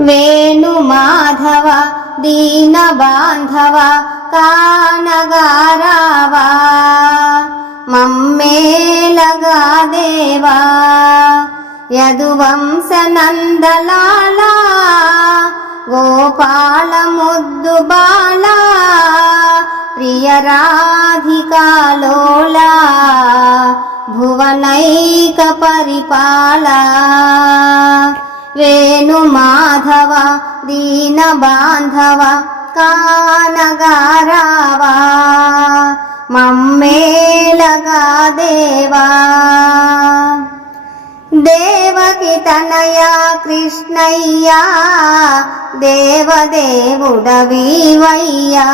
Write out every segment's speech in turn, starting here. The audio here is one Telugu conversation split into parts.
వేణు మాధవ దీన బాంధవ కానగారావా మమ్మేలగా దేవా యదువంశనందలాల గోపాల ముద్దు బాల ప్రియ రాధికాలోలా భువనైక పరిపాల వేణు మాధవ దీన బాంధవ కానగారావా మమ్మేలగా దేవా దేవకి తనయా కృష్ణయ్యా దేవదేవుడవీవయ్యా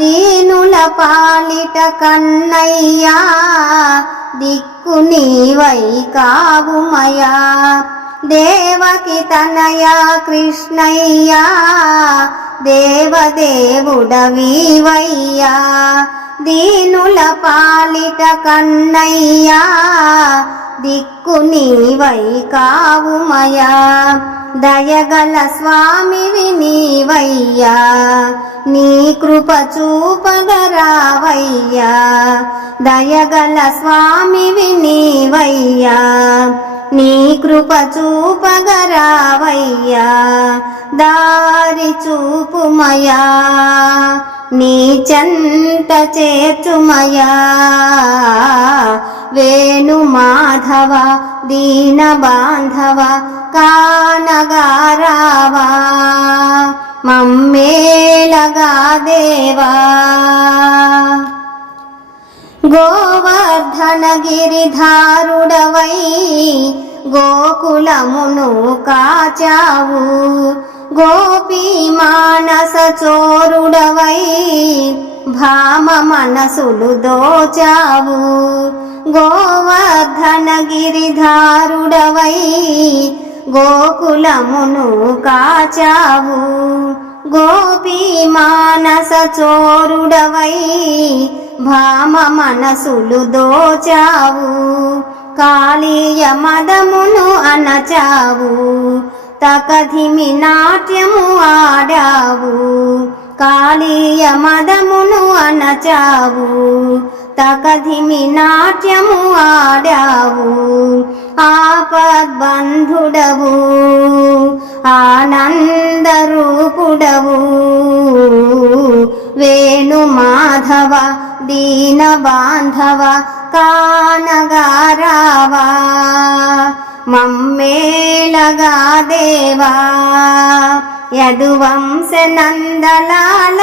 దీనుల పాలిట కన్నయ్యా దిక్కు నీవై కావుమయా దేవకి తనయా కృష్ణయ్యా దేవదేవుడవీవయ్యా దీనుల పాలిట కన్నయ్యా దిక్కు నీవై కావుమయా దయగల స్వామివి నీవయ్యా నీ కృప చూపగరావయ్యా దయగల స్వామివి నీవయ్యా నీ కృప చూపగరావయ్యా దారి చూపుమయా నీ చెంత చేర్చుమయా వేణు మాధవ దీన బాంధవ కానగారావా మమ్మేలగా దేవా గోవర్ధన గిరిధారుడవై గోకులమును కాచావు గోపీ మానస చోరుడవై భామ మనసులు దోచావు గోవర్ధన గిరిధారుడవై గోకులమును కాచావు గోపీ మానస చోరుడవై భామ మనసులు దోచావు కాళీయ మదమును అనచావు తకధిమి నాట్యము ఆడావు కాళీయ మదమును అనచావు తకధిమి నాట్యము ఆడావు ఆపద్బంధుడవు ఆనందరూపుడవు వేణు మాధవ దీన బాంధవ కానగారావా మమ్మేలగా దేవా యదువంశనందలాల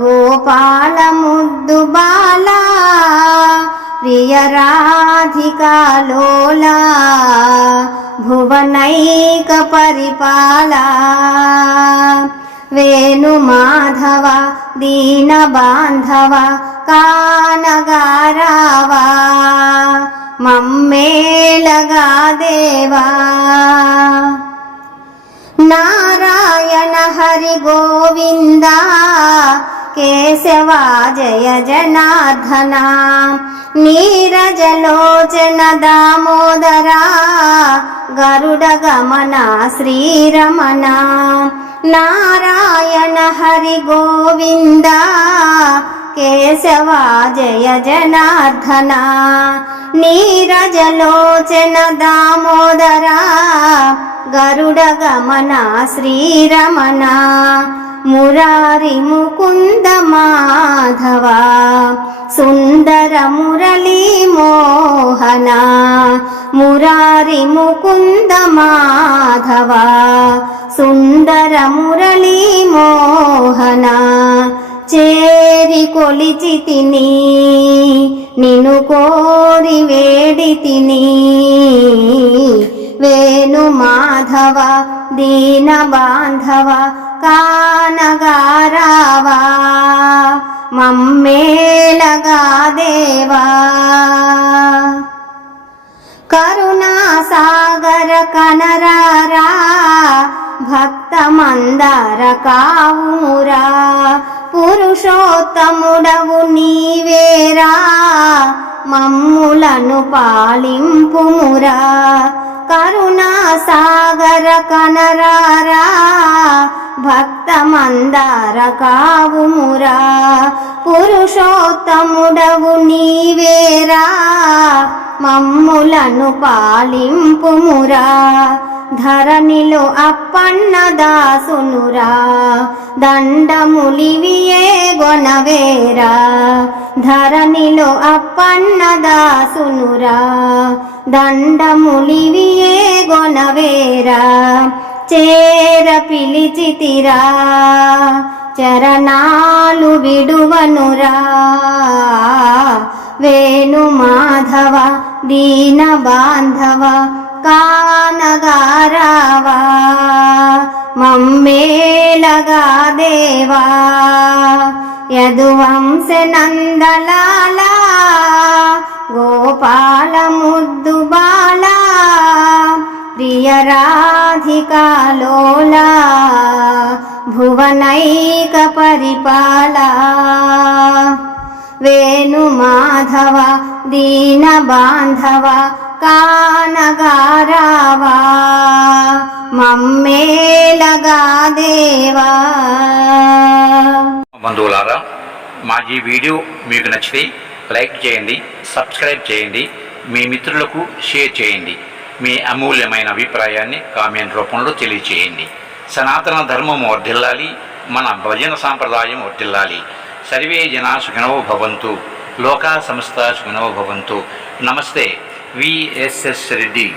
గోపాల ముద్దు బాల ప్రియ రాధికాలోలా భువనైక పరిపాల వేణు మాధవ దీన బాంధవ కానగారావా మమ్మేలగా దేవా నారాయణ హరి గోవింద కేశవ జయ జనార్దన నీరజలోచన దామోదరా గరుడ గమన శ్రీరమణ నారాయణ హరి గోవింద కేశవ జయ జనార్దన నీరజలోచన దామోదరా గరుడ గమన శ్రీరమణ మురారి ముకుంద మాధవ సుందర మురళీ మోహన మురారి ముకుంద మాధవ సుందర మురళీ మోహన చేరి కొలిచి తిని నిన్ను కోరి వేడి తిని వేణు మాధవ దీన బాంధవ కానగారావా మమ్మేలగా దేవా కరుణా సాగర కనరారా భక్తమందార కావుమురా పురుషోత్తముడవు నీవేరా మమ్ములను పాలింపుమురా కరుణా సాగర కనరారా భక్తమందార కావుమురా పురుషోత్తముడవు నీవేరా మమ్ములను పాలింపుమురా ధరణిలో అప్పన్న దాసునురా దండములివియే గొనవేరా ధరణిలో అప్పన్న దాసునురా దండములివియే గొనవేరా చేర పిలిచితిరా చరణాలు విడువనురా వేణు మాధవ దీన బాంధవ కానగారావా మమ్మేలగా దేవా యదువంశ నందలాల గోపాల ముద్దు బాల ప్రియ రాధికాలోలా భువనైక పరిపాలా వేణు మాధవ దీన బాంధవ కానగారావా మమ్మేలగా దేవా. బంధువులారా, మా ఈ వీడియో మీకు నచ్చితే లైక్ చేయండి, సబ్స్క్రైబ్ చేయండి, మీ మిత్రులకు షేర్ చేయండి. మీ అమూల్యమైన అభిప్రాయాన్ని కామెంట్ రూపంలో తెలియచేయండి. సనాతన ధర్మం వర్ధిల్లాలి, మన భజన సాంప్రదాయం వర్ధిల్లాలి. సర్వే జనా సుఖినో భవంతు, లోకా సమస్త సుఖినో భవంతు. నమస్తే. విఎస్ఎస్ రెడ్డి.